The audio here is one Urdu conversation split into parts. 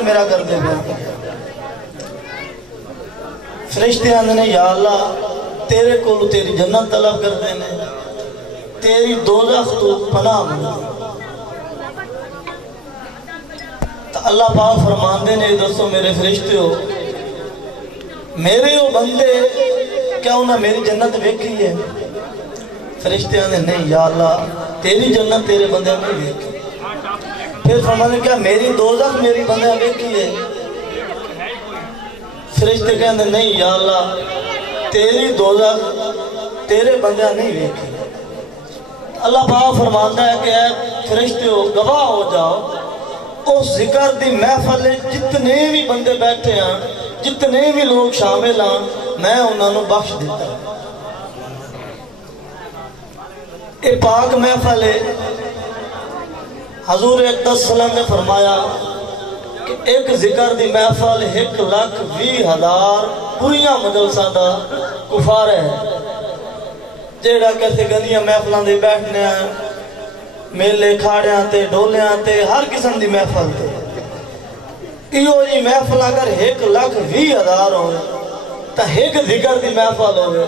ذکر میرا کر دے گا. فرشتے آندے نے یا اللہ تیرے کو تیری جنت طلب کر دینے, تیری دوزخ تو پناہ مانگے. تو اللہ پاک فرماندے نے دوستو میرے فرشتے ہو, میرے وہ بندے کیا انہاں میری جنت ویکھی ہے؟ فرشتے آندے نہیں یا اللہ تیری جنت تیرے بندے نہیں ویکھی. پھر فرمانے کیا میری دوزخ میری بندے ویکھی ہے؟ فرشتے کہندے نہیں یا اللہ تیری دوزخ تیرے بندے نہیں ویکھی. اللہ پاک فرماتا ہے کہ اے فرشتے ہو گواہ ہو جاؤ, اس ذکر دی محفل جتنے بھی بندے بیٹھے ہیں, جتنے بھی لوگ شامل ہیں, میں انہوں نے بخش دیتا ہے. اے پاک محفل ہے. حضور اقدس صلی اللہ علیہ وسلم نے فرمایا کہ ایک ذکر دی محفل 1,20,000 پوریاں مجلسہ دا کفار ہے. جیڑا کہتے گندیاں محفلان دے بیٹھنے ہیں, میلے کھاڑیاں تے ڈولیاں تے ہر قسم دی محفل تے, ایو جی محفل اگر 1,20,000 ہوئے تا ایک ذکر دی محفل ہوئے,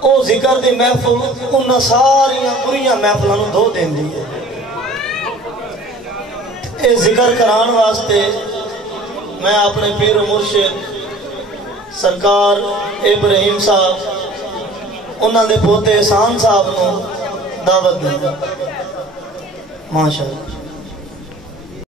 او ذکر دی محفل انہاں ساریاں پوریاں محفلانوں دھو دین دی ہے. اے ذکر کران واسطے میں اپنے پیر و مرشد سرکار ابراہیم صاحب انہاں دے پوتے احسان صاحب نو دعوت دیں. ماشاءاللہ.